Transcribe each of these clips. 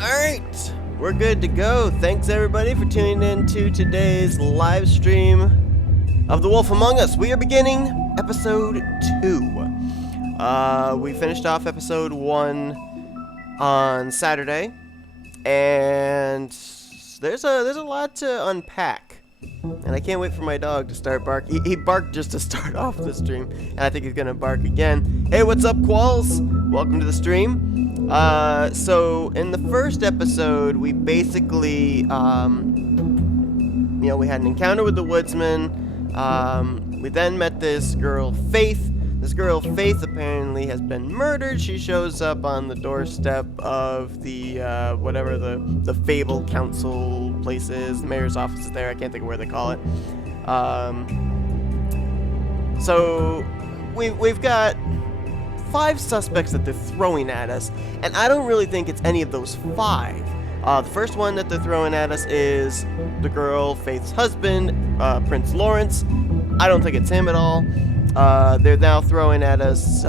Alright, we're good to go. Thanks everybody for tuning in to today's live stream of The Wolf Among Us. We are beginning episode 2. We finished off episode 1 on Saturday, and there's a lot to unpack. And I can't wait for my dog to start barking. He barked just to start off the stream, and I think he's gonna bark again. Hey, what's up, Qualls? Welcome to the stream. So in the first episode, we basically, we had an encounter with the woodsman. We then met this girl, Faith. This girl, Faith, apparently has been murdered. She shows up on the doorstep of the, whatever the Fable Council place is. The mayor's office is there. I can't think of where they call it. So we've got 5 suspects that they're throwing at us, and I don't really think it's any of those 5. The first one that they're throwing at us is the girl, Faith's husband, Prince Lawrence. I don't think it's him at all. They're now throwing at us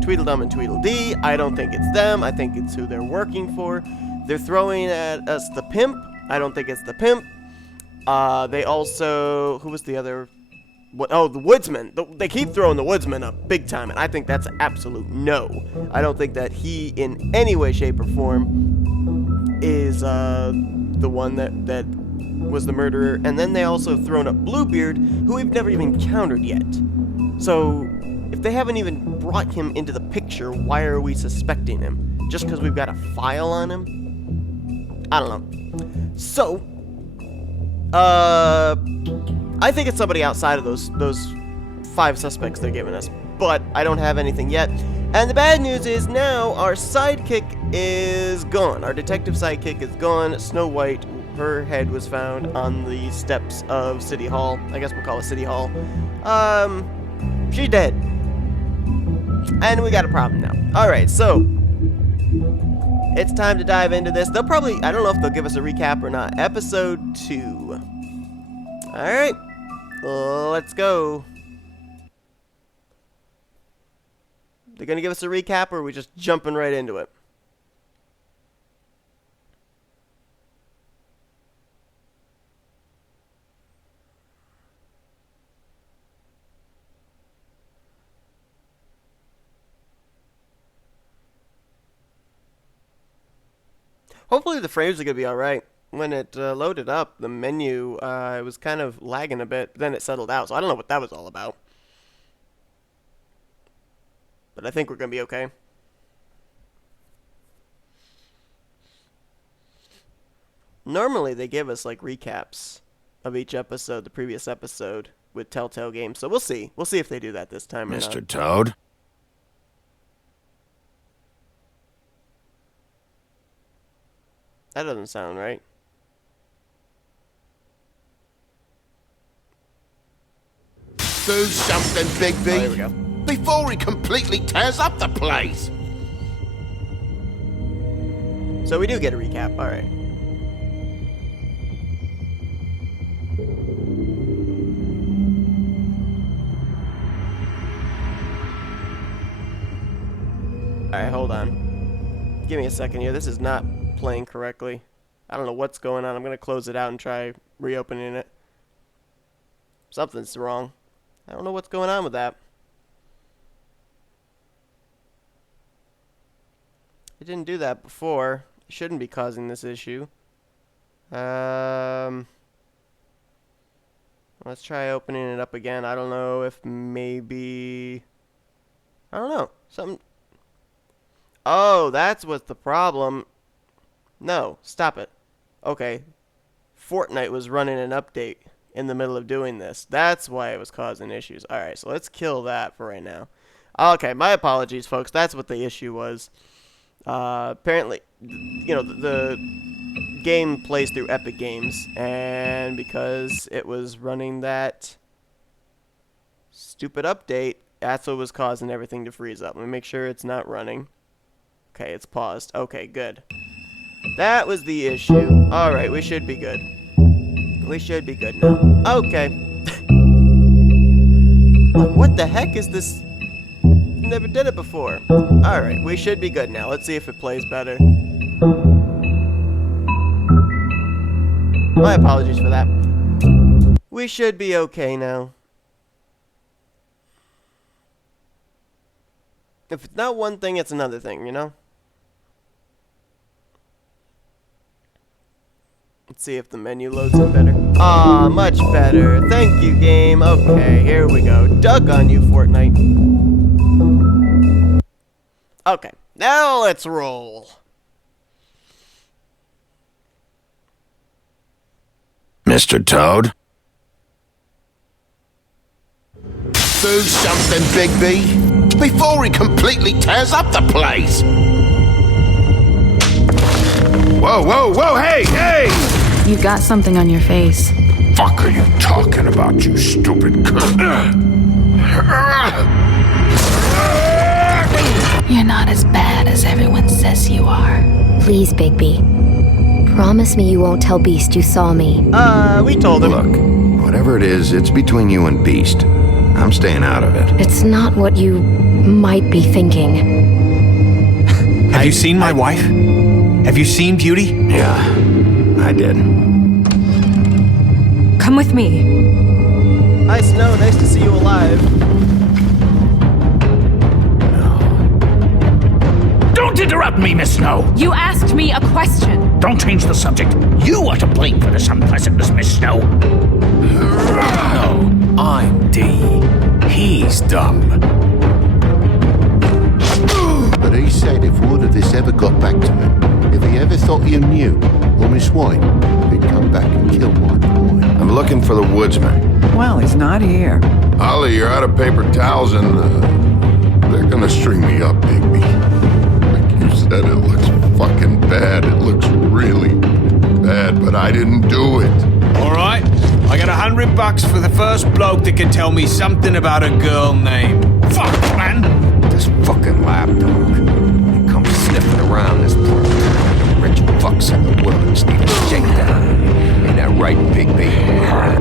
Tweedledum and Tweedledee. I don't think it's them. I think it's who they're working for. They're throwing at us the pimp. I don't think it's the pimp. They also... Who was the other... the woodsman. They keep throwing the woodsman up big time, and I think that's an absolute no. I don't think that he, in any way, shape, or form, is the one that was the murderer. And then they also have thrown up Bluebeard, who we've never even encountered yet. So, if they haven't even brought him into the picture, why are we suspecting him? Just because we've got a file on him? I don't know. So, I think it's somebody outside of those 5 suspects they're giving us, but I don't have anything yet. And the bad news is now our sidekick is gone. Our detective sidekick is gone. Snow White, her head was found on the steps of City Hall. I guess we'll call it City Hall. She's dead. And we got a problem now. Alright, so it's time to dive into this. They'll probably, I don't know if they'll give us a recap or not. Episode 2. Alright, let's go. They're gonna give us a recap, or are we just jumping right into it? Hopefully the frames are gonna be all right. When it loaded up, the menu it was kind of lagging a bit, but then it settled out. So I don't know what that was all about. But I think we're gonna be okay. Normally they give us like recaps of each episode, the previous episode, with Telltale Games. So we'll see. We'll see if they do that this time or not. Mr. Toad? That doesn't sound right. Do something, Bigby. Oh, here we go. Before he completely tears up the place. So we do get a recap. All right. Alright, hold on. Give me a second here. This is not playing correctly. I don't know what's going on. I'm going to close it out and try reopening it. Something's wrong. I don't know what's going on with that. It didn't do that before. It shouldn't be causing this issue. Let's try opening it up again. I don't know if maybe... I don't know. Something... Oh, that's what's the problem. No, stop it. Okay. Fortnite was running an update in the middle of doing this. That's why it was causing issues. Alright, so let's kill that for right now. Okay, my apologies, folks. That's what the issue was. Apparently, you know, the game plays through Epic Games, and because it was running that stupid update, that's what was causing everything to freeze up. Let me make sure it's not running. Okay, it's paused. Okay, good. That was the issue. Alright, we should be good. We should be good now. Okay. Like, what the heck is this? Never did it before. Alright, we should be good now. Let's see if it plays better. My apologies for that. We should be okay now. If it's not one thing, it's another thing, you know? Let's see if the menu loads in better. Ah, much better. Thank you, game. Okay, here we go. Dug on you, Fortnite. Okay, now let's roll. Mr. Toad? Do something, Bigby. Before he completely tears up the place. Whoa, whoa, whoa, hey, hey! You've got something on your face. Fuck are you talking about, you stupid cunt? You're not as bad as everyone says you are. Please, Bigby. Promise me you won't tell Beast you saw me. We told him. Look, whatever it is, it's between you and Beast. I'm staying out of it. It's not what you might be thinking. Have you seen my wife? Have you seen Beauty? Yeah, I did. Come with me. Hi, Snow. Nice to see you alive. Don't interrupt me, Miss Snow! You asked me a question. Don't change the subject. You are to blame for this unpleasantness, Miss Snow. No, I'm D. He's dumb. But he said if word of this ever got back to him, if he ever thought you knew, or Miss White, he'd come back and kill my boy. I'm looking for the woodsman. Well, he's not here. Ollie, you're out of paper towels and they're gonna string me up, Bigby. Like you said, it looks fucking bad. It looks really bad, but I didn't do it. All right, I got $100 for the first bloke that can tell me something about a girl named. Fuck, man! This fucking lapdog. He comes sniffing around this poor town. Rich fucks in the woods need a shakedown. Ain't that right, Bigby?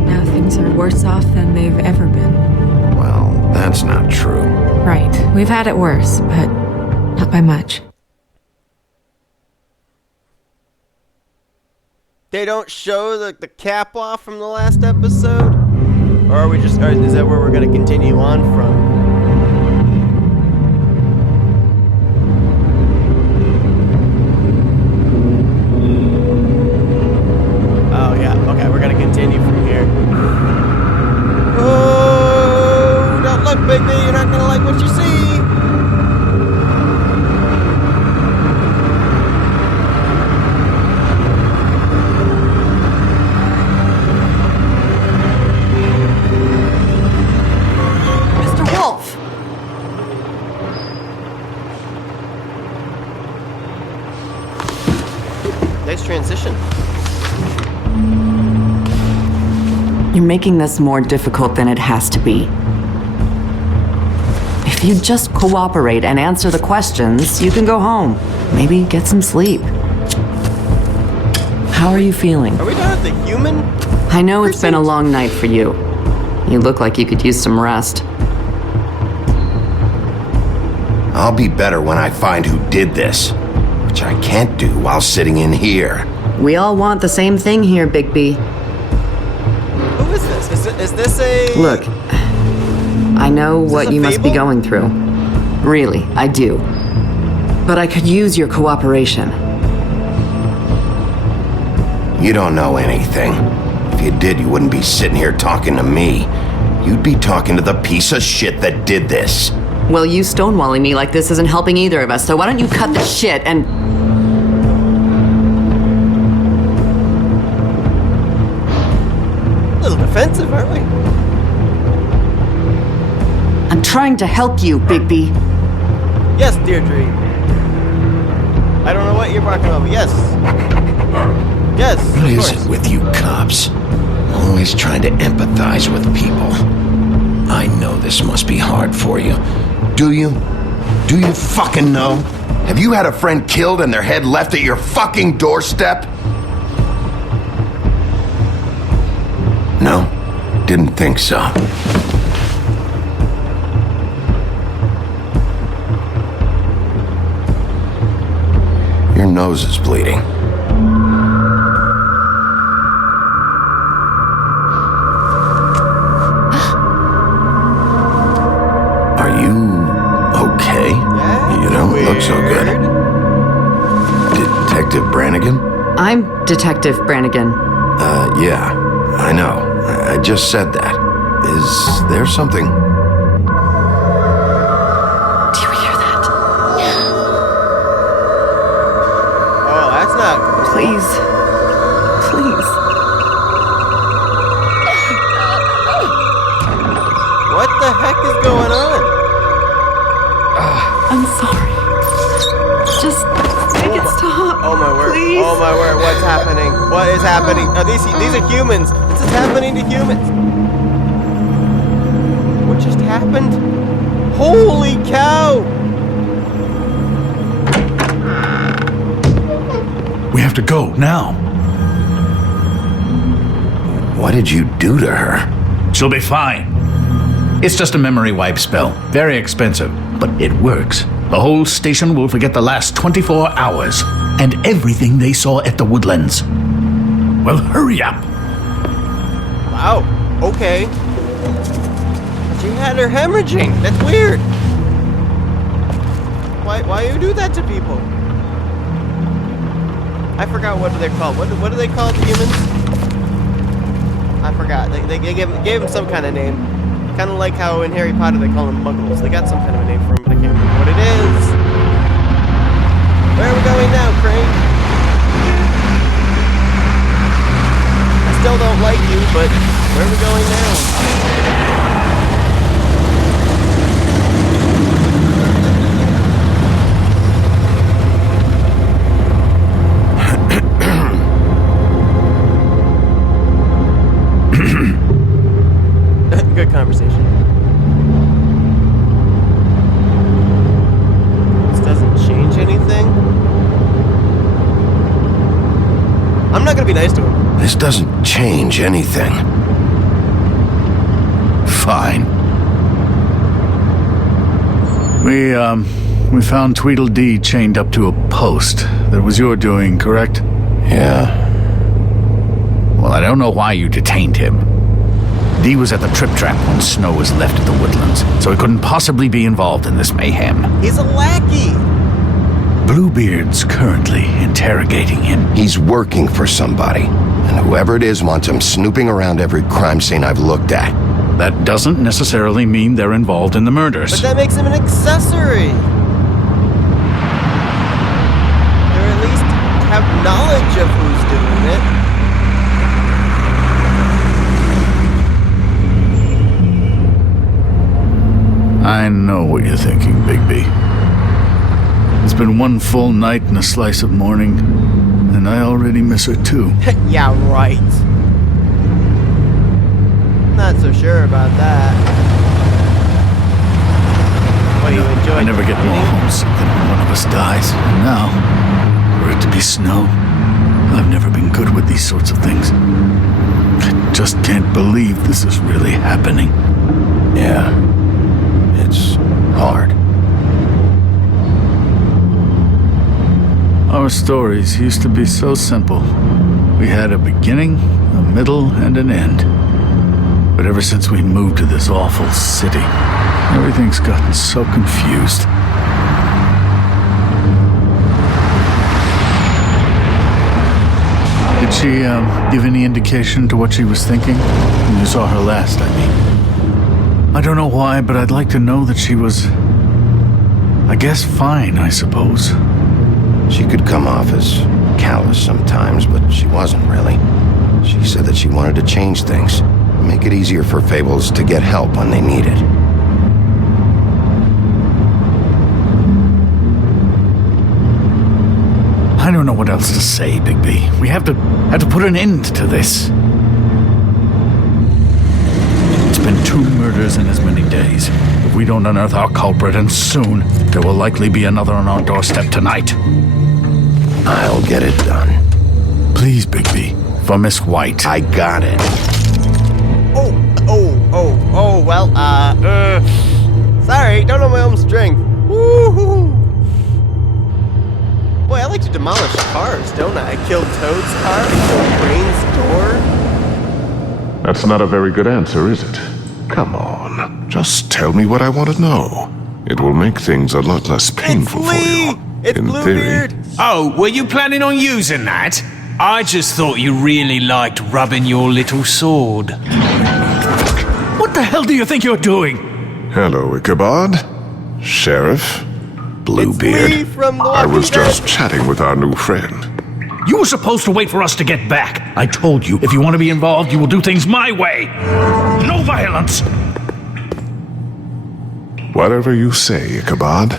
Now things are worse off than they've ever been. Well, that's not true. Right. We've had it worse, but not by much. They don't show the cap off from the last episode? Or are we just... Or is that where we're going to continue on from? Bigby, you're not gonna like what you see. Mr. Wolf! Nice transition. You're making this more difficult than it has to be. If you just cooperate and answer the questions, you can go home. Maybe get some sleep. How are you feeling? Are we done with the human? I know it's been a long night for you. You look like you could use some rest. I'll be better when I find who did this, which I can't do while sitting in here. We all want the same thing here, Bigby. Who is this? Is this a... Look, I know this what a you must be fable? going through. Really, I do. But I could use your cooperation. You don't know anything. If you did, you wouldn't be sitting here talking to me. You'd be talking to the piece of shit that did this. Well, you stonewalling me like this isn't helping either of us, so why don't you cut the shit and... A little defensive, aren't we? I'm trying to help you, Bigby. Yes, Deirdre. I don't know what you're barking about, but yes. Yes, What of is course. it with you cops? Always trying to empathize with people. I know this must be hard for you. Do you? Do you fucking know? Have you had a friend killed and their head left at your fucking doorstep? No, didn't think so. Your nose is bleeding. Are you okay? Yeah, You don't look so good. weird. Detective Brannigan? I'm Detective Brannigan. Yeah, I know. I just said that. Is there something? Do you hear that? Oh, that's not... Please. Please. What the heck is going on? I'm sorry. Just make it stop. Oh my word. Please. Oh my word, what's happening? What is happening? Are these are humans. This is happening to humans. What just happened? Holy cow! We have to go now. What did you do to her? She'll be fine. It's just a memory wipe spell. Very expensive, but it works. The whole station will forget the last 24 hours and everything they saw at the Woodlands. Well, hurry up. Wow. Okay. She had her hemorrhaging. That's weird. Why you do that to people? I forgot what they're called. What do they call the humans? I forgot. They gave him some kind of name. Kind of like how in Harry Potter they call them muggles. They got some kind of a name for them, but I can't remember what it is. Where are we going now, Crane? I still don't like you, but where are we going now? Good conversation. This doesn't change anything. I'm not gonna be nice to him. This doesn't change anything. Fine. We found Tweedledee chained up to a post. That was your doing, correct? Yeah. Well, I don't know why you detained him. Dee was at the Trip Trap when Snow was left at the Woodlands, so he couldn't possibly be involved in this mayhem. He's a lackey. Bluebeard's currently interrogating him. He's working for somebody, and whoever it is wants him snooping around every crime scene I've looked at. That doesn't necessarily mean they're involved in the But murders. that makes him an accessory. Or at least have knowledge of who's doing it. I know what you're thinking, Bigby. It's been one full night and a slice of morning, and I already miss her too. Yeah, right. Not so sure about that. What do you enjoy? I never get more homesick than when one of us dies. And now, for it to be snow, I've never been good with these sorts of things. I just can't believe this is really happening. Yeah. It's hard. Our stories used to be so simple. We had a beginning, a middle, and an end. But ever since we moved to this awful city, everything's gotten so confused. Did she give any indication to what she was thinking? When you saw her last, I mean. I don't know why, but I'd like to know that she was, I guess, fine, I suppose. She could come off as callous sometimes, but she wasn't really. She said that she wanted to change things, make it easier for Fables to get help when they need it. I don't know what else to say, Bigby. We have to put an end to this. It's been 2 murders in as many days. If we don't unearth our culprit, and soon, there will likely be another on our doorstep tonight. I'll get it done. Please, Bigby, for Miss White. I got it. Well, sorry, don't know my own strength. Woo-hoo. Boy, I like to demolish cars, don't I? I killed Toad's car, I killed Brain's door. That's not a very good answer, is it? Come on, just tell me what I want to know. It will make things a lot less painful for you. It's In Bluebeard! theory. Oh, were you planning on using that? I just thought you really liked rubbing your little sword. What the hell do you think you're doing? Hello, Ichabod. Sheriff. Bluebeard. Lee from The I Walking was just Dead. chatting with our new friend. You were supposed to wait for us to get back. I told you, if you want to be involved, you will do things my way. No violence. Whatever you say, Ichabod.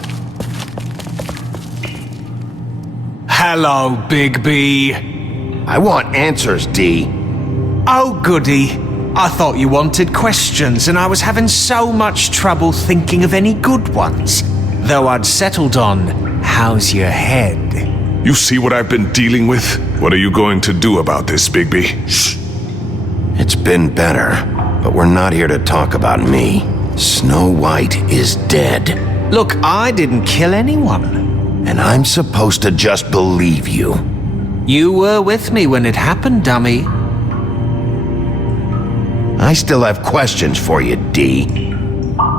Hello, Bigby. I want answers, D. Oh, goody. I thought you wanted questions, and I was having so much trouble thinking of any good ones. Though I'd settled on, how's your head? You see what I've been dealing with? What are you going to do about this, Bigby? Shh. It's been better, but we're not here to talk about me. Snow White is dead. Look, I didn't kill anyone. And I'm supposed to just believe you. You were with me when it happened, dummy. I still have questions for you, D.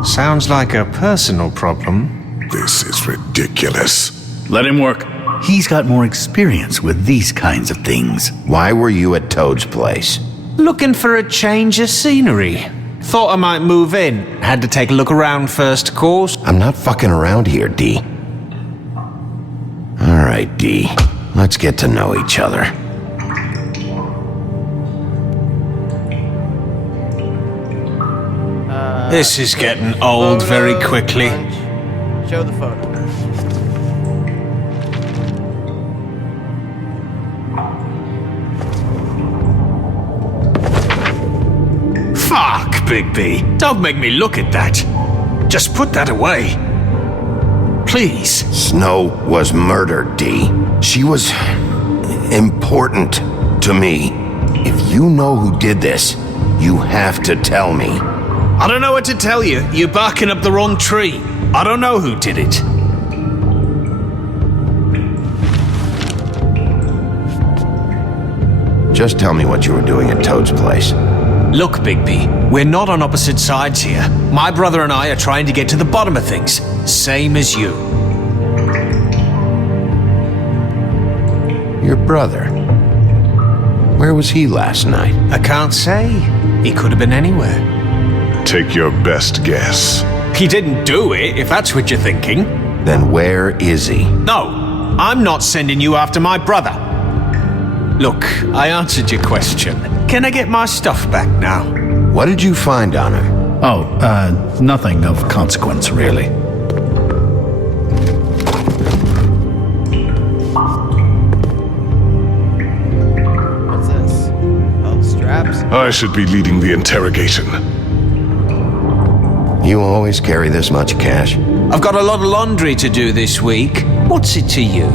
Sounds like a personal problem. This is ridiculous. Let him work. He's got more experience with these kinds of things. Why were you at Toad's place? Looking for a change of scenery. Thought I might move in. Had to take a look around first, of course. I'm not fucking around here, D. All right, D. Let's get to know each other. This is getting old very quickly. Show the photo. Fuck, Bigby. Don't make me look at that. Just put that away. Please. Snow was murdered, D. She was important to me. If you know who did this, you have to tell me. I don't know what to tell you. You're barking up the wrong tree. I don't know who did it. Just tell me what you were doing at Toad's place. Look, Bigby, we're not on opposite sides here. My brother and I are trying to get to the bottom of things. Same as you. Your brother. Where was he last night? I can't say. He could have been anywhere. Take your best guess. He didn't do it, if that's what you're thinking. Then where is he? No, I'm not sending you after my brother. Look, I answered your question. Can I get my stuff back now? What did you find on her? Oh, nothing of consequence, really. What's this? Oh, straps. I should be leading the interrogation. You always carry this much cash? I've got a lot of laundry to do this week. What's it to you?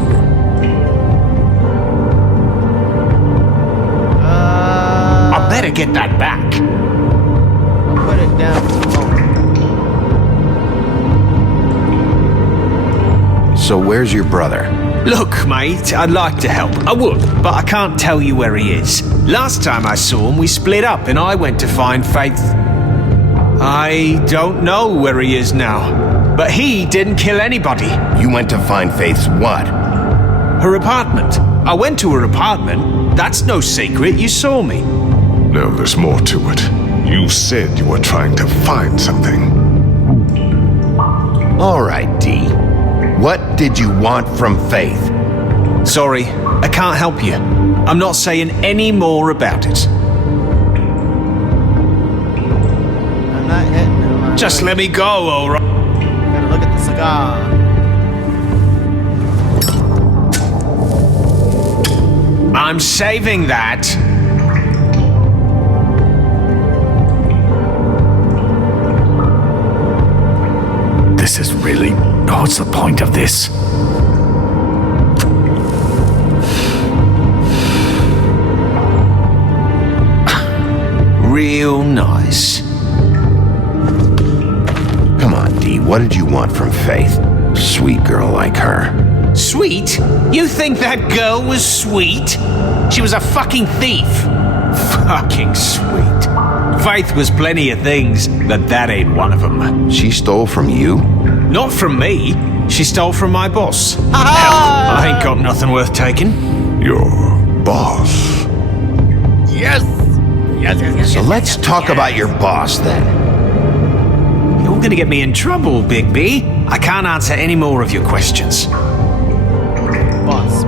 I better get that back. I'll put it down for the moment. So where's your brother? Look, mate, I'd like to help. I would, but I can't tell you where he is. Last time I saw him, we split up and I went to find Faith. I don't know where he is now, but he didn't kill anybody. You went to find Faith's what? Her apartment. I went to her apartment. That's no secret, you saw me. No, there's more to it. You said you were trying to find something. All right, D. What did you want from Faith? Sorry, I can't help you. I'm not saying any more about it. I'm not hitting him. Just let me go, alright? Gotta look at the cigar. I'm saving that. This is really... What's the point of this? Real nice. Come on, D. What did you want from Faith? Sweet girl like her. Sweet? You think that girl was sweet? She was a fucking thief. Fucking sweet. Faith was plenty of things, but that ain't one of them. She stole from you? Not from me. She stole from my boss. Hell, I ain't got nothing worth taking. Your boss. Yes! So let's talk about your boss then. You're gonna get me in trouble, Big B. I can't answer any more of your questions. Boss.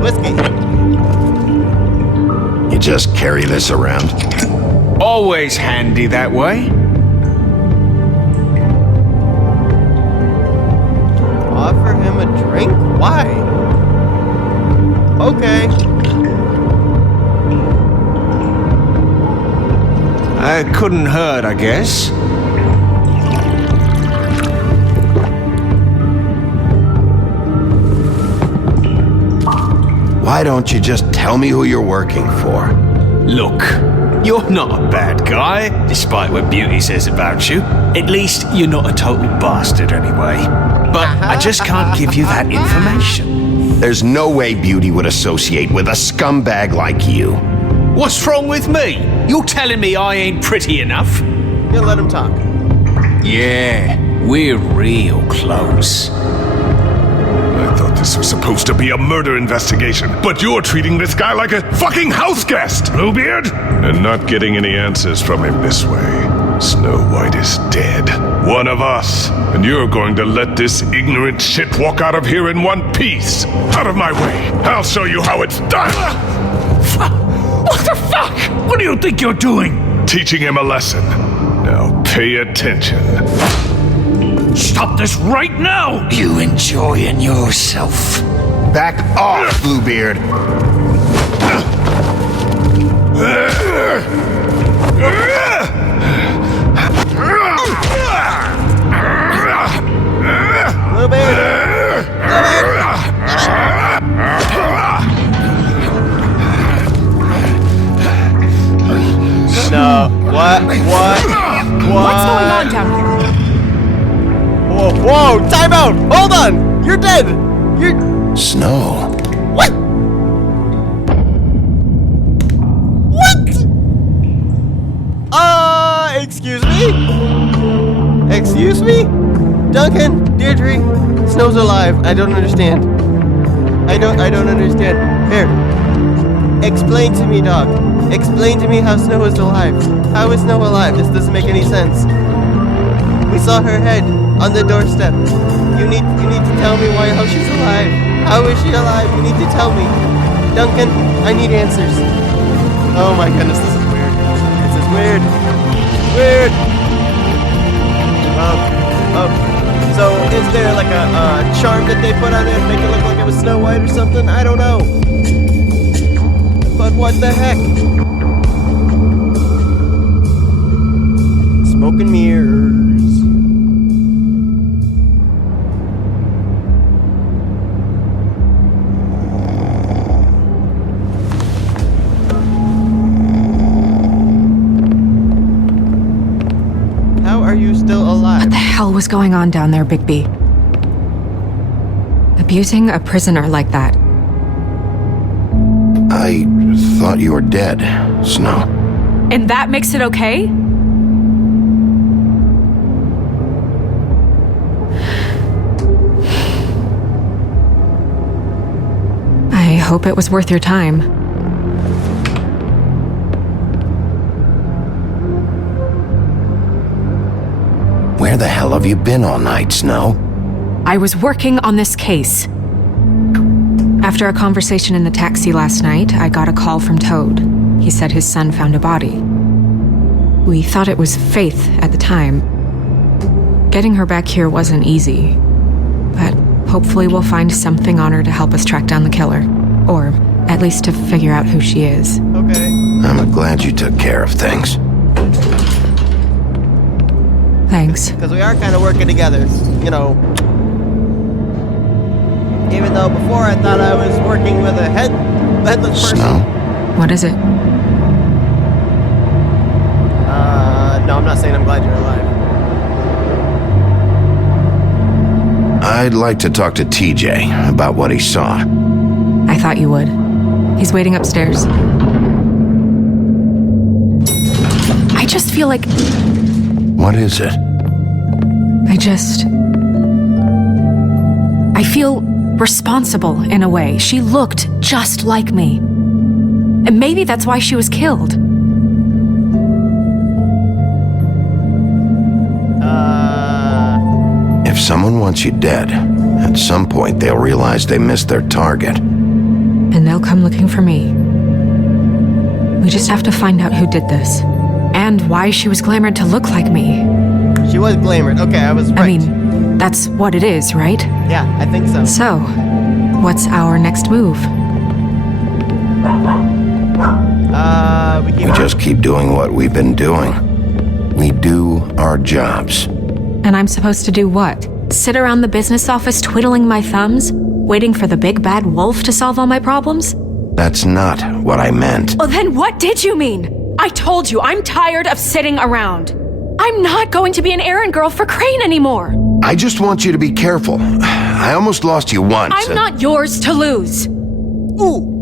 Whiskey. You just carry this around? Always handy that way. Offer him a drink? Why? Okay. Couldn't hurt, I guess. Why don't you just tell me who you're working for? Look, you're not a bad guy, despite what Beauty says about you. At least you're not a total bastard anyway. But I just can't give you that information. There's no way Beauty would associate with a scumbag like you. What's wrong with me? You're telling me I ain't pretty enough? You let him talk. Yeah, we're real close. I thought this was supposed to be a murder investigation, but you're treating this guy like a fucking house guest, Bluebeard! And not getting any answers from him this way. Snow White is dead. One of us. And you're going to let this ignorant shit walk out of here in one piece. Out of my way. I'll show you how it's done. What the fuck? What do you think you're doing? Teaching him a lesson. Now pay attention. Stop this right now! You enjoying yourself? Back off, Bluebeard! No. What? What's going on down here? Whoa, time out! Hold on! You're dead! You're... Snow. What? Excuse me? Excuse me? Duncan, Deirdre, Snow's alive. I don't understand. I don't understand. Here. Explain to me, dog. Explain to me how Snow is alive. How is Snow alive? This doesn't make any sense. We saw her head on the doorstep. You need to tell me how she's alive. How is she alive? You need to tell me. Duncan, I need answers. Oh my goodness, this is weird. This is weird. Weird. So is there like a charm that they put on it to make it look like it was Snow White or something? I don't know. But what the heck? Smoke and mirrors. How are you still alive? What the hell was going on down there, Bigby? Abusing a prisoner like that. I thought you were dead, Snow. And that makes it okay? I hope it was worth your time. Where the hell have you been all night, Snow? I was working on this case. After a conversation in the taxi last night, I got a call from Toad. He said his son found a body. We thought it was Faith at the time. Getting her back here wasn't easy, but hopefully we'll find something on her to help us track down the killer. Or at least to figure out who she is. Okay. I'm glad you took care of things. Thanks. Because we are kind of working together, you know. Even though before I thought I was working with a headless person. Snow? What is it? No, I'm not saying I'm glad you're alive. I'd like to talk to TJ about what he saw. I thought you would. He's waiting upstairs. I just feel like... What is it? I feel responsible in a way. She looked just like me. And maybe that's why she was killed. If someone wants you dead, at some point they'll realize they missed their target. And they'll come looking for me. We just have to find out who did this. And why she was glamored to look like me. She was glamored. Okay, I was right. I mean, that's what it is, right? Yeah, I think so. So, what's our next move? We just keep doing what we've been doing. We do our jobs. And I'm supposed to do what? Sit around the business office twiddling my thumbs? Waiting for the big bad wolf to solve all my problems? That's not what I meant. Well, then what did you mean? I told you, I'm tired of sitting around. I'm not going to be an errand girl for Crane anymore. I just want you to be careful. I almost lost you once. I'm not yours to lose. Ooh.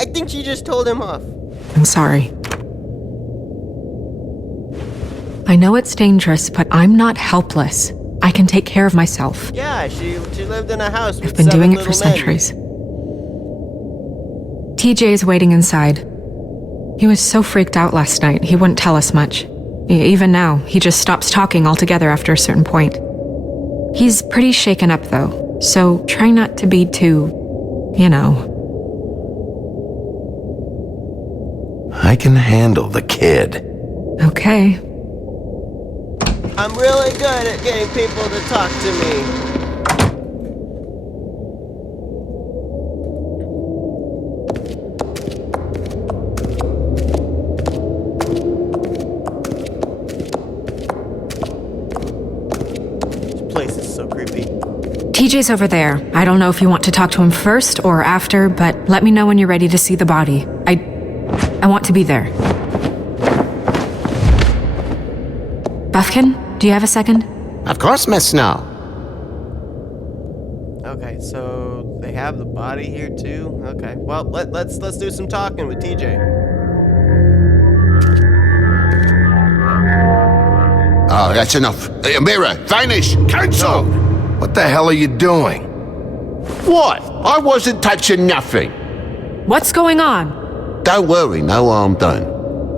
I think she just told him off. I'm sorry. I know it's dangerous, but I'm not helpless. I can take care of myself. Yeah, she lived in a house with I've been doing it for 7 little men. centuries. TJ is waiting inside. He was so freaked out last night, he wouldn't tell us much. Even now, he just stops talking altogether after a certain point. He's pretty shaken up, though, so try not to be too, you know. I can handle the kid. Okay. I'm really good at getting people to talk to me. This place is so creepy. TJ's over there. I don't know if you want to talk to him first or after, but let me know when you're ready to see the body. I want to be there. Buffkin, do you have a second? Of course, Miss Snow. Okay, so they have the body here too. Okay, well let's do some talking with TJ. Oh, that's enough. Mirror, vanish, cancel! What the hell are you doing? What? I wasn't touching nothing. What's going on? Don't worry, no harm done.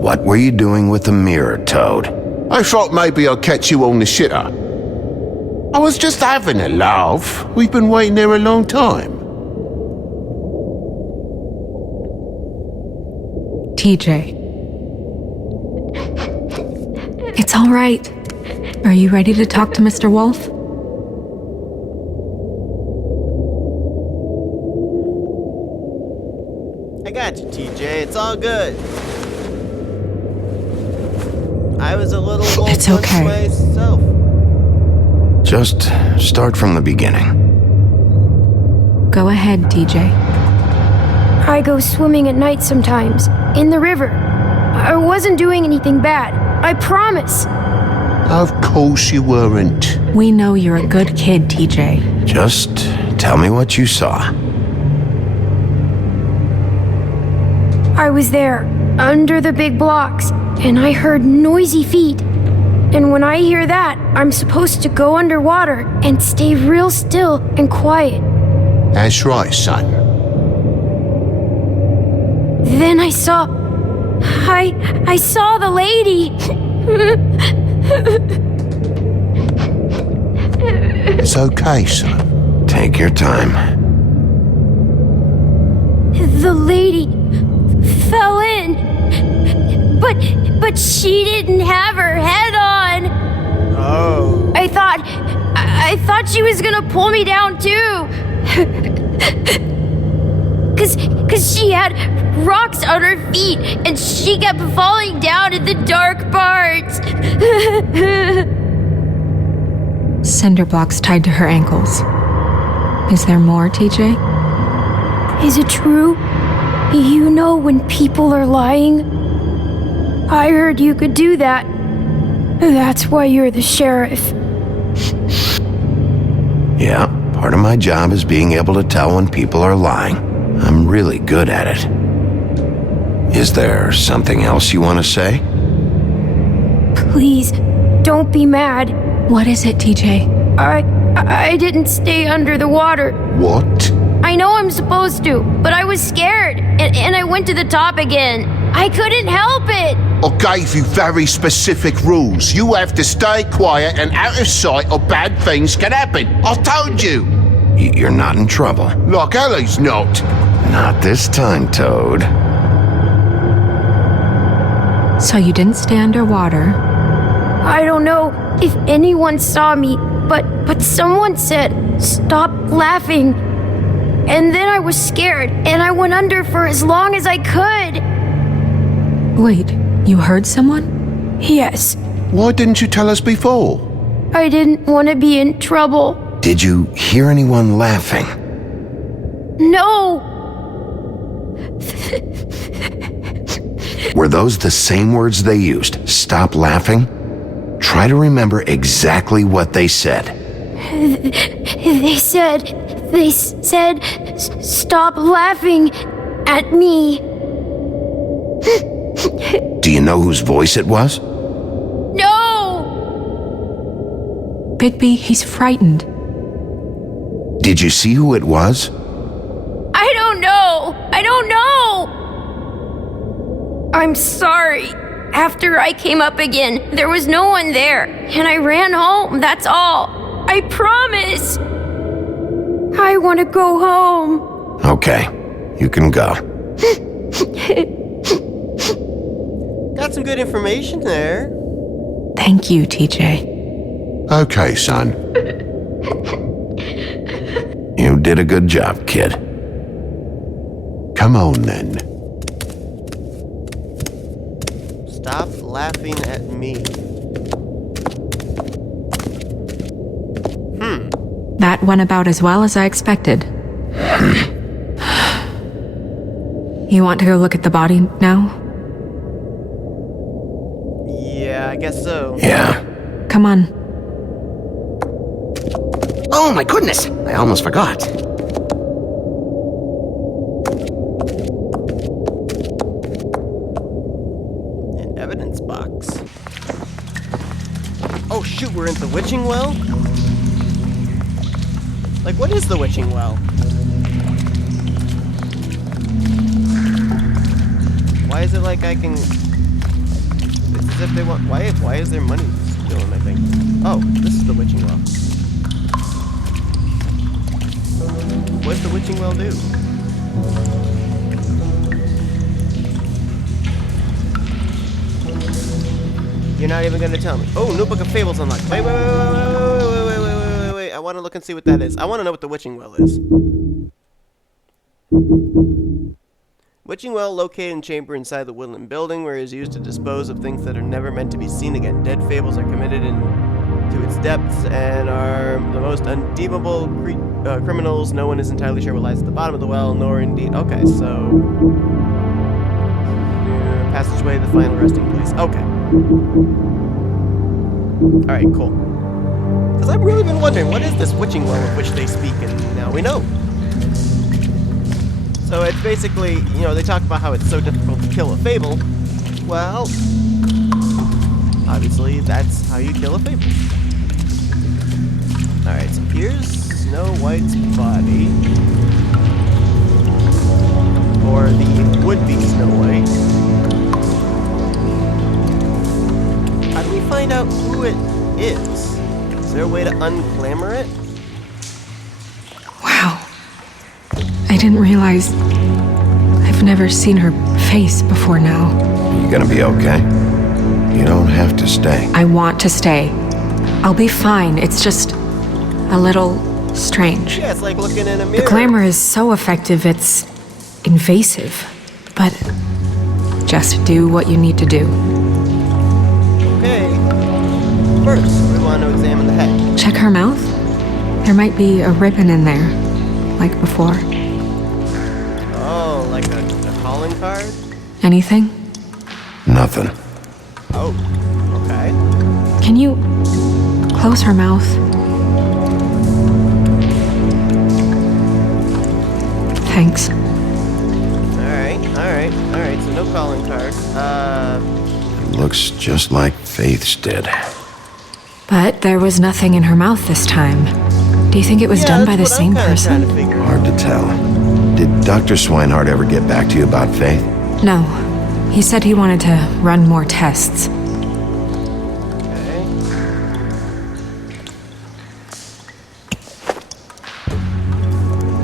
What were you doing with the mirror, Toad? I thought maybe I'd catch you on the shitter. I was just having a laugh. We've been waiting there a long time. TJ. It's all right. Are you ready to talk to Mr. Wolf? I got you, TJ. It's all good. I was a little wolf It's once okay. myself. Just start from the beginning. Go ahead, TJ. I go swimming at night sometimes, in the river. I wasn't doing anything bad. I promise. Of course you weren't. We know you're a good kid, TJ. Just tell me what you saw. I was there, under the big blocks, and I heard noisy feet. And when I hear that, I'm supposed to go underwater and stay real still and quiet. That's right, son. Then I saw the lady. It's okay, son. Take your time. The lady fell in. But she didn't have her head on. Oh. I thought she was gonna pull me down too. Cause she had rocks on her feet and she kept falling down in the dark parts. Cinder blocks tied to her ankles. Is there more, TJ? Is it true? You know when people are lying? I heard you could do that. That's why you're the sheriff. Yeah, part of my job is being able to tell when people are lying. I'm really good at it. Is there something else you want to say? Please, don't be mad. What is it, TJ? I didn't stay under the water. What? I know I'm supposed to, but I was scared, and I went to the top again. I couldn't help it. I gave you very specific rules. You have to stay quiet and out of sight or bad things can happen. I told you. You're not in trouble. Like Ellie's not. Not this time, Toad. So you didn't stay underwater. I don't know if anyone saw me, but someone said, "Stop laughing." And then I was scared, and I went under for as long as I could. Wait, you heard someone? Yes, Why didn't you tell us before? I didn't want to be in trouble. Did you hear anyone laughing? No, Were those the same words they used? Stop laughing? Try to remember exactly what they said. they said, "Stop laughing at me." Do you know whose voice it was? No! Bigby, he's frightened. Did you see who it was? I don't know! I'm sorry. After I came up again, there was no one there, and I ran home, that's all. I promise! I want to go home. Okay, you can go. Got some good information there. Thank you, TJ. Okay, son. You did a good job, kid. Come on then. Stop laughing at me. That went about as well as I expected. You want to go look at the body now? Yeah, I guess so. Yeah. Come on. Oh my goodness, I almost forgot. An evidence box. Oh shoot, we're in the witching well? Like, what is the witching well? Why is it like I can... It's as if they want... Why is there money still in my thing? Oh, this is the witching well. What does the witching well do? You're not even gonna tell me. Oh, Notebook of Fables unlocked. Wait. I want to look and see what that is. I want to know what the witching well is. Witching well located in chamber inside the woodland building where it is used to dispose of things that are never meant to be seen again. Dead fables are committed into its depths and are the most undeemable criminals. No one is entirely sure what lies at the bottom of the well, nor indeed... Okay, so... passageway, the final resting place. Okay. Alright, cool. Because I've really been wondering, what is this witching well of which they speak, and now we know. So it's basically, you know, they talk about how it's so difficult to kill a fable. Well, obviously that's how you kill a fable. Alright, so here's Snow White's body. Or the would-be Snow White. How do we find out who it is? Is there a way to unglamour it? Wow. I didn't realize I've never seen her face before now. You gonna be okay? You don't have to stay. I want to stay. I'll be fine. It's just a little strange. Yeah, it's like looking in a mirror. The glamour is so effective, it's invasive. But just do what you need to do. Okay. First, we want to examine the head. Check her mouth. There might be a ribbon in there, like before. Oh, like a calling card? Anything? Nothing. Oh, okay. Can you close her mouth? Thanks. Alright, so no calling card. Looks just like Faith's did. But there was nothing in her mouth this time. Do you think it was done by the same person? Hard to tell. Did Dr. Swinehart ever get back to you about Faith? No. He said he wanted to run more tests. Okay.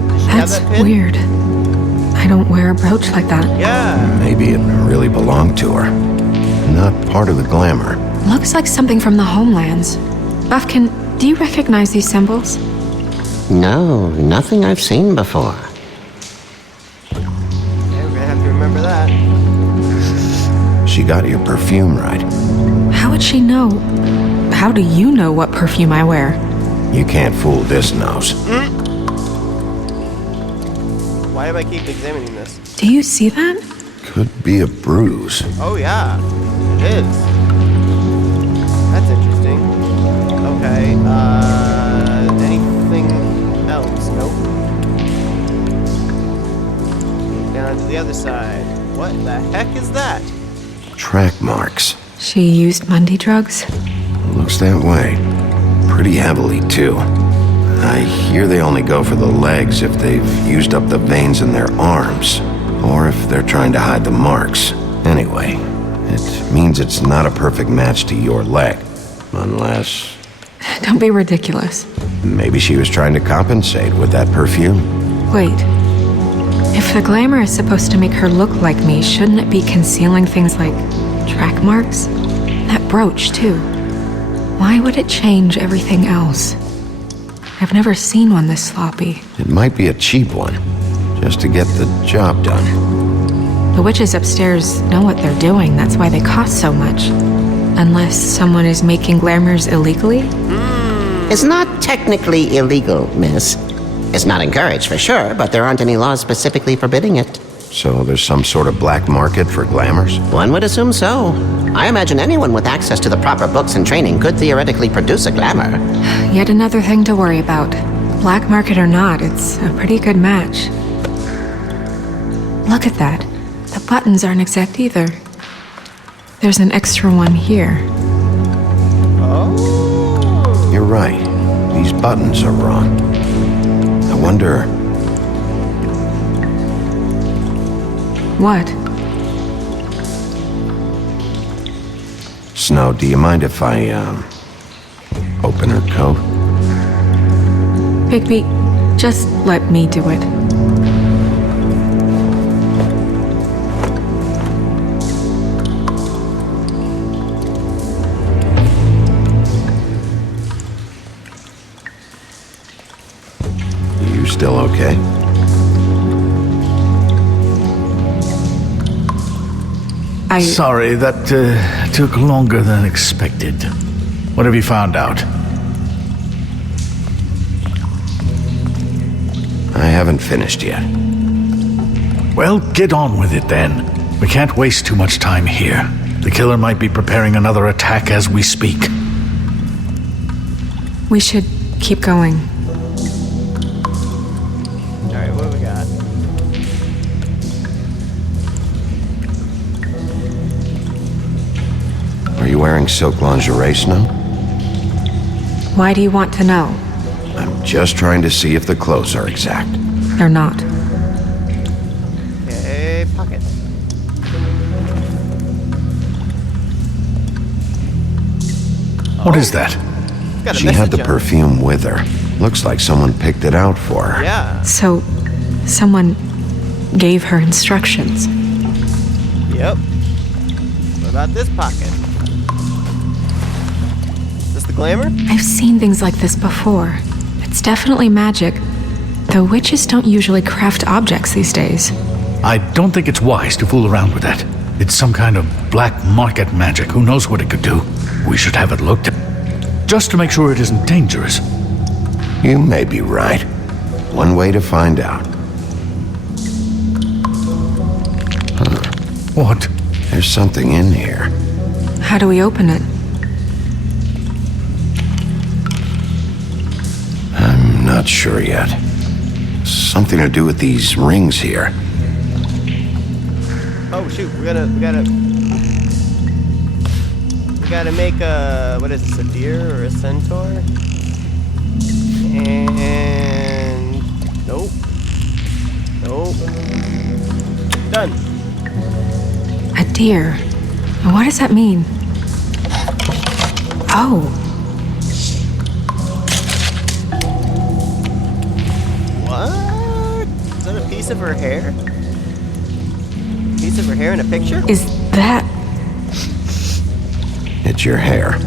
Does she have That's that pin? weird. I don't wear a brooch like that. Yeah. Maybe it really belonged to her. Not part of the glamour. Looks like something from the homelands. Buffkin, do you recognize these symbols? No, nothing I've seen before. Yeah, we're gonna have to remember that. She got your perfume right. How would she know? How do you know what perfume I wear? You can't fool this nose. Why do I keep examining this? Do you see that? Could be a bruise. Oh yeah, it is. That's interesting. Okay, anything else? Nope. Down to the other side. What the heck is that? Track marks. She used Mundy drugs? Looks that way. Pretty heavily, too. I hear they only go for the legs if they've used up the veins in their arms, or if they're trying to hide the marks. Anyway, it means it's not a perfect match to your leg, unless... Don't be ridiculous. Maybe she was trying to compensate with that perfume. Wait. If the glamour is supposed to make her look like me, shouldn't it be concealing things like track marks? That brooch, too. Why would it change everything else? I've never seen one this sloppy. It might be a cheap one, just to get the job done. The witches upstairs know what they're doing, that's why they cost so much. Unless someone is making glamours illegally? It's not technically illegal, miss. It's not encouraged for sure, but there aren't any laws specifically forbidding it. So there's some sort of black market for glamours? One would assume so. I imagine anyone with access to the proper books and training could theoretically produce a glamour. Yet another thing to worry about. Black market or not, it's a pretty good match. Look at that. The buttons aren't exact either. There's an extra one here. Oh. You're right. These buttons are wrong. I wonder... What? Snow, do you mind if I, open her coat? Bigby, just let me do it. You still okay? Sorry, that took longer than expected. What have you found out? I haven't finished yet. Well, get on with it then. We can't waste too much time here. The killer might be preparing another attack as we speak. We should keep going. Alright, what do we got? Are you wearing silk lingerie, Snow? Why do you want to know? I'm just trying to see if the clothes are exact. They're not. Okay, pocket. What is that? Got a She had the message on it. perfume with her. Looks like someone picked it out for her. Yeah. So, someone gave her instructions. Yep. What about this pocket? Is this the glamour? I've seen things like this before. It's definitely magic, though witches don't usually craft objects these days. I don't think it's wise to fool around with that. It's some kind of black market magic. Who knows what it could do? We should have it looked at. Just to make sure it isn't dangerous. You may be right. One way to find out. What? There's something in here. How do we open it? I'm not sure yet. Something to do with these rings here. Oh shoot, we gotta make a, what is this, a deer or a centaur? And nope. Nope. Done. A deer. What does that mean? Oh. What? Is that a piece of her hair? Piece of her hair in a picture? Is that... It's your hair.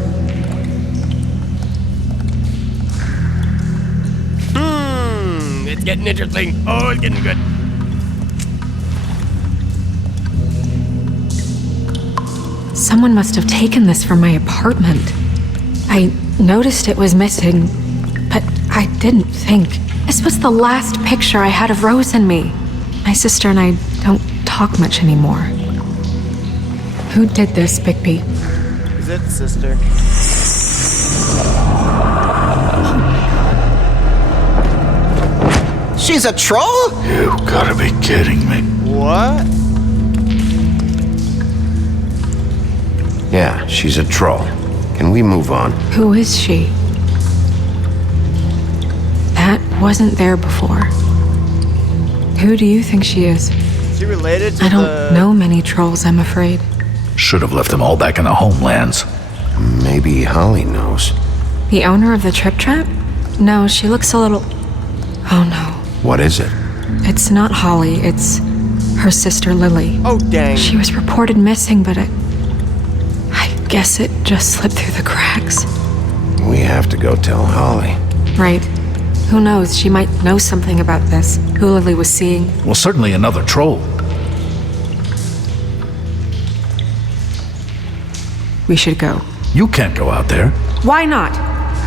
It's getting interesting. Oh, it's getting good. Someone must have taken this from my apartment. I noticed it was missing, but I didn't think. This was the last picture I had of Rose and me. My sister and I don't talk much anymore. Who did this, Bigby? Is it sister? She's a troll? You gotta be kidding me. What? Yeah, she's a troll. Can we move on? Who is she? That wasn't there before. Who do you think she is? Is she related to I don't know many trolls, I'm afraid. Should have left them all back in the homelands. Maybe Holly knows. The owner of the Trip Trap? No, she looks a little... Oh no. What is it? It's not Holly, it's her sister Lily. Oh, dang. She was reported missing, but I guess it just slipped through the cracks. We have to go tell Holly. Right. Who knows, she might know something about this, who Lily was seeing. Well, certainly another troll. We should go. You can't go out there. Why not?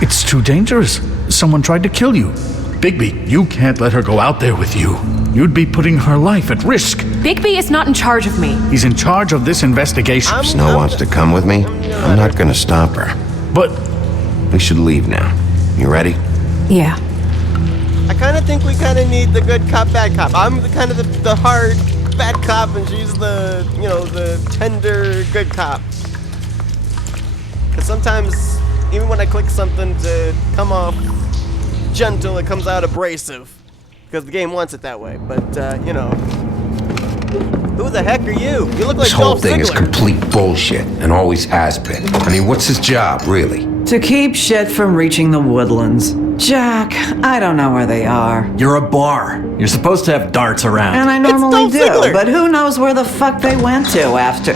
It's too dangerous. Someone tried to kill you. Bigby, you can't let her go out there with you. You'd be putting her life at risk. Bigby is not in charge of me. He's in charge of this investigation. Snow wants to come with me. I'm not gonna stop her. But we should leave now. You ready? Yeah. I kind of think we kind of need the good cop, bad cop. I'm the kind of the hard bad cop, and she's the, you know, the tender good cop. Because sometimes, even when I click something to come off gentle, it comes out abrasive. Because the game wants it that way. But, you know. Who the heck are you? You look like This whole Dolph thing is Ziggler. complete bullshit, and always has been. I mean, what's his job, really? To keep shit from reaching the woodlands. Jack, I don't know where they are. You're a bar. You're supposed to have darts around. And I normally Dolph do, Ziggler. but who knows where the fuck they went to after.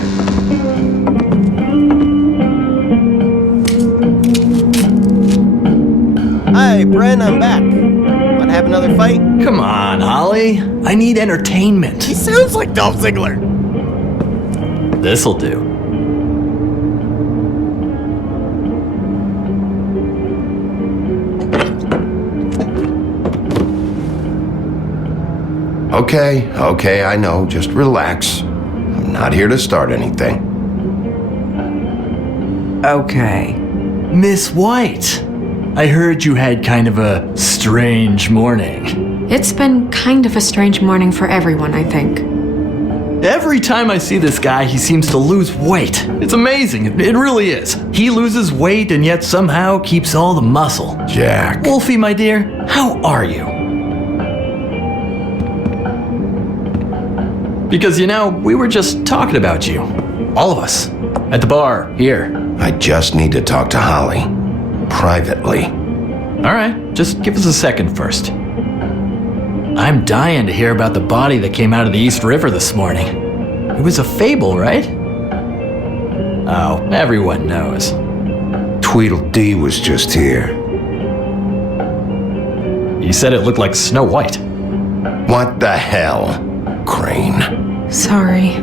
Hi, Bren, I'm back. Want to have another fight? Come on, Holly. I need entertainment. He sounds like Dolph Ziggler. This'll do. Okay, I know. Just relax. I'm not here to start anything. Okay. Miss White, I heard you had kind of a strange morning. It's been kind of a strange morning for everyone, I think. Every time I see this guy, he seems to lose weight. It's amazing. It really is. He loses weight and yet somehow keeps all the muscle. Jack. Wolfie, my dear, how are you? Because, you know, we were just talking about you. All of us. At the bar, here. I just need to talk to Holly. Privately. All right, just give us a second first. I'm dying to hear about the body that came out of the East River this morning. It was a fable, right? Oh, everyone knows. Tweedledee was just here. You said it looked like Snow White. What the hell? Crane. Sorry.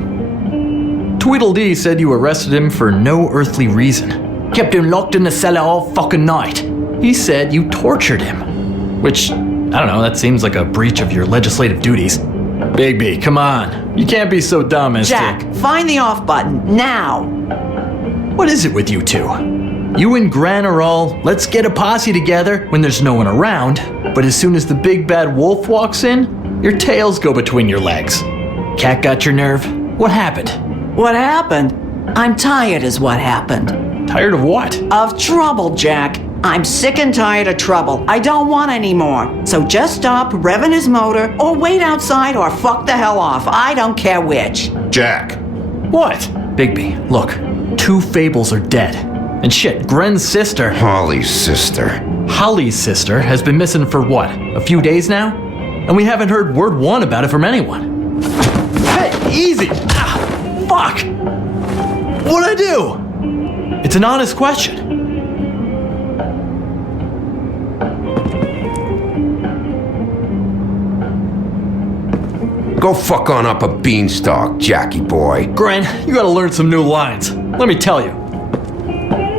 Tweedledee said you arrested him for no earthly reason. Kept him locked in the cellar all fucking night. He said you tortured him. Which, I don't know, that seems like a breach of your legislative duties. Bigby, come on. You can't be so dumb as Jack, to... find the off button, now! What is it with you two? You and Gran are all, let's get a posse together when there's no one around, but as soon as the big bad wolf walks in, your tails go between your legs. Cat got your nerve? What happened? What happened? I'm tired is what happened. Tired of what? Of trouble, Jack. I'm sick and tired of trouble. I don't want any more. So just stop revving his motor, or wait outside, or fuck the hell off. I don't care which. Jack. What? Bigby, look. 2 fables are dead. And shit, Gren's sister... Holly's sister. Holly's sister has been missing for what? A few days now? And we haven't heard word one about it from anyone. Hey, easy! Ah, fuck! What'd I do? It's an honest question. Go fuck on up a beanstalk, Jackie boy. Gren, you gotta learn some new lines. Let me tell you.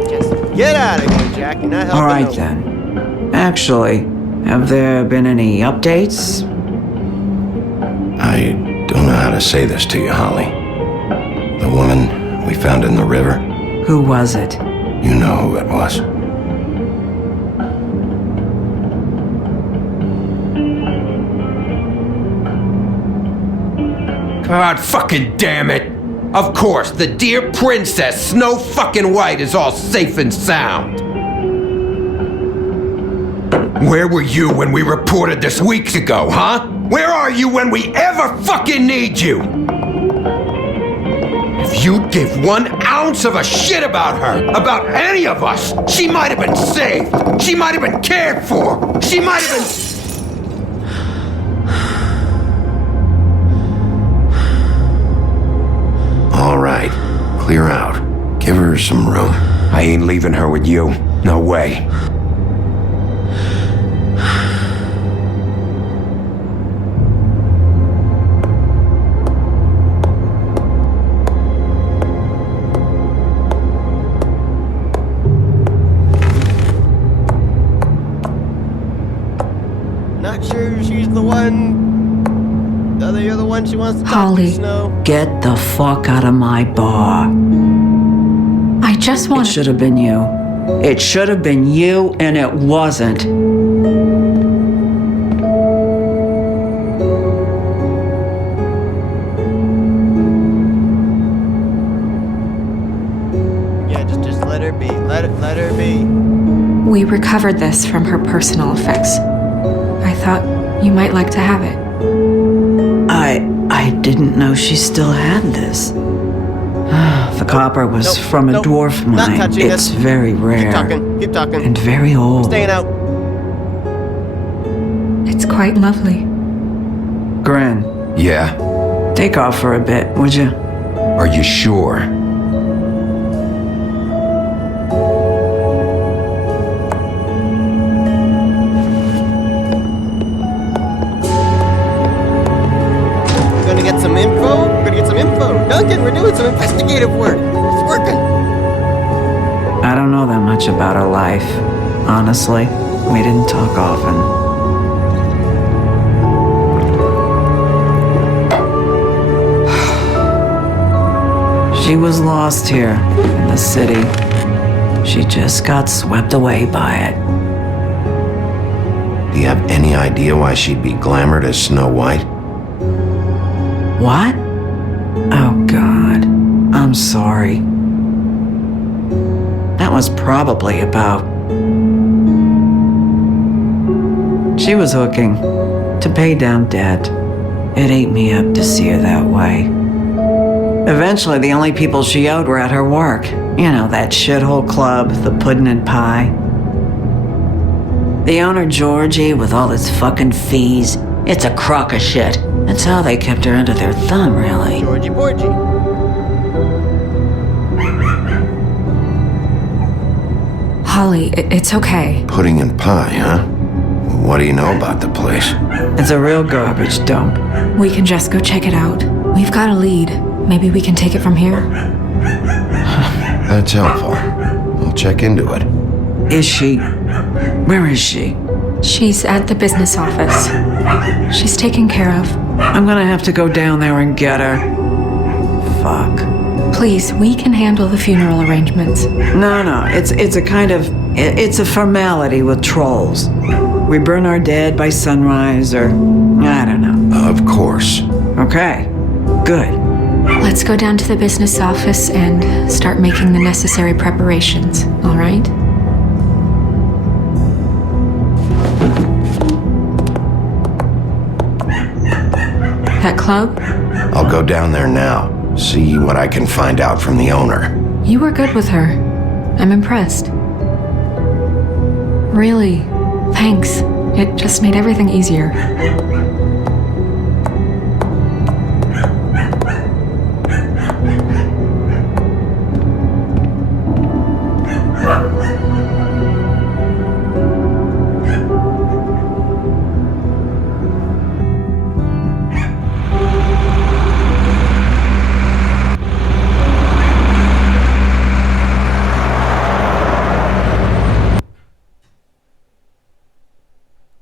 Just get out of here, Jack. You're not helping. All right no- then. Actually, have there been any updates? I don't know how to say this to you, Holly. The woman we found in the river. Who was it? You know who it was. God fucking damn it! Of course, the dear princess, Snow fucking White, is all safe and sound. Where were you when we reported this weeks ago, huh? Where are you when we ever fucking need you? If you'd give 1 ounce of a shit about her, about any of us, she might have been saved. She might have been cared for. She might have been... All right, clear out. Give her some room. I ain't leaving her with you. No way. Not sure she's the one. You're the one she wants to talk Holly. to, Snow. Get the fuck out of my bar. I just It want should have been you. It should have been you, and it wasn't. Yeah, just let her be. Let her be. We recovered this from her personal effects. I thought you might like to have it. I I didn't know she still had this. The copper was from a dwarf Not mine. touching It's it. very rare. Keep talking. And very old. Staying out. It's quite lovely. Gren, Yeah? take off for a bit, would you? Are you sure? We're gonna get some info. Duncan, we're doing some investigative work. It's working. I don't know that much about her life. Honestly, we didn't talk often. She was lost here in the city. She just got swept away by it. Do you have any idea why she'd be glamored as Snow White? What? Oh, God. I'm sorry. That was probably about... She was hooking to pay down debt. It ate me up to see her that way. Eventually, the only people she owed were at her work. You know, that shithole club, the Puddin' and Pie. The owner, Georgie, with all his fucking fees, it's a crock of shit. That's how they kept her under their thumb, really. Georgie Porgy. Holly, it's okay. Pudding and pie, huh? What do you know about the place? It's a real garbage dump. We can just go check it out. We've got a lead. Maybe we can take it from here. That's helpful. I'll check into it. Is she? Where is she? She's at the business office. She's taken care of. I'm gonna have to go down there and get her. Fuck. Please, we can handle the funeral arrangements. No, it's a kind of... It's a formality with trolls. We burn our dead by sunrise, or... I don't know. Of course. Okay, good. Let's go down to the business office and start making the necessary preparations, all right? That club? I'll go down there now. See what I can find out from the owner. You were good with her. I'm impressed. Really, thanks. It just made everything easier.